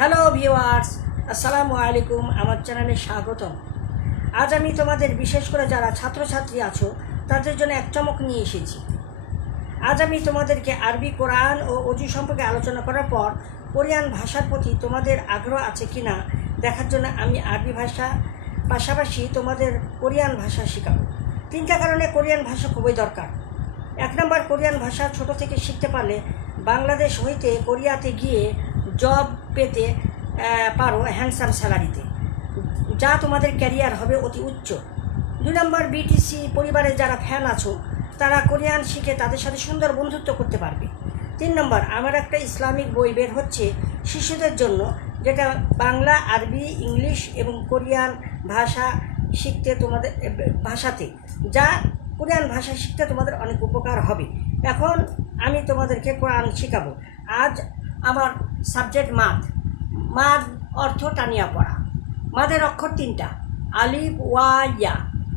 Hello viewers, আসসালামু আলাইকুম। আমার চ্যানেলে স্বাগতম। আজ আমি তোমাদের বিশেষ করে যারা ছাত্রছাত্রী আছো তাদের জন্য এক চমক নিয়ে এসেছি। আজ আমি তোমাদেরকে আরবি, কোরআন ও অজু সম্পর্কে আলোচনা করার পর কোরিয়ান ভাষার প্রতি তোমাদের আগ্রহ আছে কি না দেখার জন্য আমি আরবি ভাষা পাশাপাশি তোমাদের কোরিয়ান ভাষা শেখাবো। তিনটা কারণে কোরিয়ান ভাষা খুবই দরকার। এক নম্বর, কোরিয়ান ভাষা ছোট থেকে শিখতে পারলে বাংলাদেশ হইতে কোরিয়াতে গিয়ে জব পেতে পারো হ্যান্ডসাম স্যালারিতে, যা তোমাদের ক্যারিয়ার হবে অতি উচ্চ। দুই নম্বর, বিটিসি পরিবারের যারা ফ্যান আছো তারা কোরিয়ান শিখে তাদের সাথে সুন্দর বন্ধুত্ব করতে পারবে। তিন নম্বর, আমার একটা ইসলামিক বই বের হচ্ছে শিশুদের জন্য, যেটা বাংলা, আরবি, ইংলিশ এবং কোরিয়ান ভাষা শিখতে তোমাদের ভাষাতে, যা কোরিয়ান ভাষা শিখতে তোমাদের অনেক উপকার হবে। এখন আমি তোমাদেরকে কোরআন শেখাবো। আজ আমার সাবজেক্ট মাদ। মাদ অর্থ টানিয়া পড়া। মাদের অক্ষর তিনটা, আলিফ, ওয়া, ইয়া।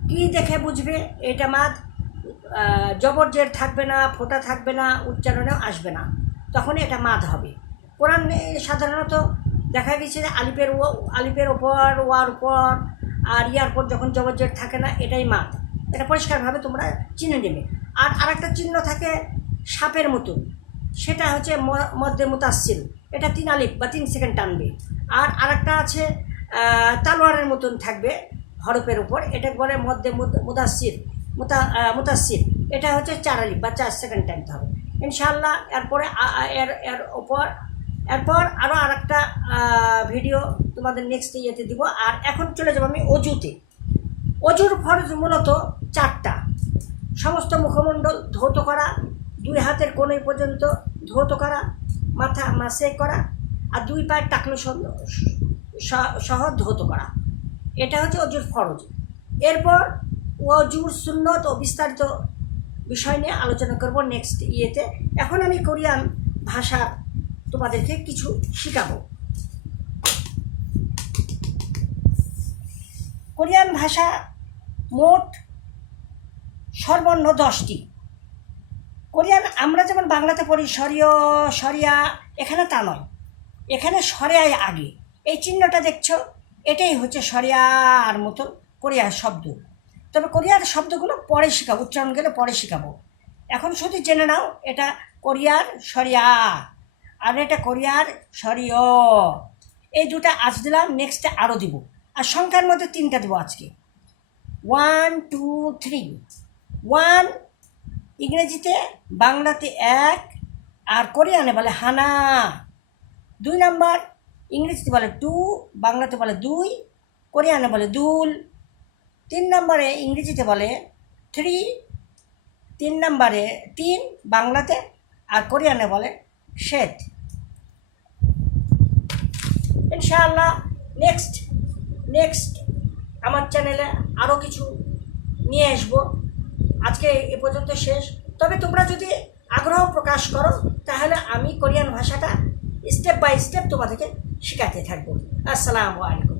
কী দেখে বুঝবে এটা মাদ? জবরজের থাকবে না, ফোঁটা থাকবে না, উচ্চারণেও আসবে না, তখন এটা মাদ হবে। কোরআন সাধারণত দেখা গেছে যে আলিফের ওপর, ওয়ার উপর আর ইয়ার পর যখন জবরজের থাকে না, এটাই মাদ। এটা পরিষ্কারভাবে তোমরা চিনে নেবে। আর আরেকটা চিহ্ন থাকে সাপের মতন, সেটা হচ্ছে মধ্যে মুতাসসিল, এটা 3 আলিফ বা 3 সেকেন্ড টানবে। আর আরেকটা আছে তালোয়ারের মতন থাকবে হরফের উপর, এটা বলে মধ্যে মুতাসসিল, এটা হচ্ছে 4 আলিফ বা 4 সেকেন্ড টানতে হবে ইনশাআল্লাহ। এরপরে এরপর আরও আরেকটা ভিডিও তোমাদের নেক্সট ইয়েতে দিব। আর এখন চলে যাবো আমি অজুতে। অজুর ফরজ মূলত 4টা। সমস্ত মুখমণ্ডল ধৌত করা, 2 হাতের কোণে পর্যন্ত ধৌত করা, মাথা মাসে করা, আর 2 পায়ের টাকলো সহ ধৌত করা। এটা হচ্ছে অজুর ফরজ। এরপর অজুর সুন্নত ও বিস্তারিত বিষয় নিয়ে আলোচনা করব নেক্সট ইয়েতে। এখন আমি কোরিয়ান ভাষা তোমাদেরকে কিছু শেখাবো। কোরিয়ান ভাষা মোট সর্বর্ণ 10টি। কোরিয়ান আমরা যেমন বাংলাতে পড়ি সরিয়া, এখানে তা নয়, এখানে সরিয়ায় আগে। এই চিহ্নটা দেখছো, এটাই হচ্ছে সরিয়ার মতো কোরিয়ার শব্দ। তবে কোরিয়ার শব্দগুলো পরে শেখাবো, উচ্চারণ গেলে পরে শেখাবো। এখন শুধু জেনে নাও, এটা কোরিয়ার সরিয়া আর এটা কোরিয়ার সরিয়। এই দুটা আজ দিলাম, নেক্সটে আরও দিব। আর সংখ্যার মধ্যে 3টা দেবো আজকে, 1 2 3। 1 ইংরেজিতে, বাংলাতে 1 আর কোরিয়ানে বলে হানা। 2 নাম্বার ইংরেজিতে বলে 2, বাংলাতে বলে 2, কোরিয়ানে বলে দুল। 3 নম্বরে ইংরেজিতে বলে 3, 3 নম্বরে 3 বাংলাতে, আর কোরিয়ানে বলে শেত। ইনশাআল্লাহ নেক্সট আমার চ্যানেলে আরও কিছু নিয়ে আসবো। আজকে এ পর্যন্ত শেষ। তবে তোমরা যদি আগ্রহ প্রকাশ করো তাহলে আমি কোরিয়ান ভাষাটা স্টেপ বাই স্টেপ তোমাদেরকে শেখাতে থাকবো। আসসালামু আলাইকুম।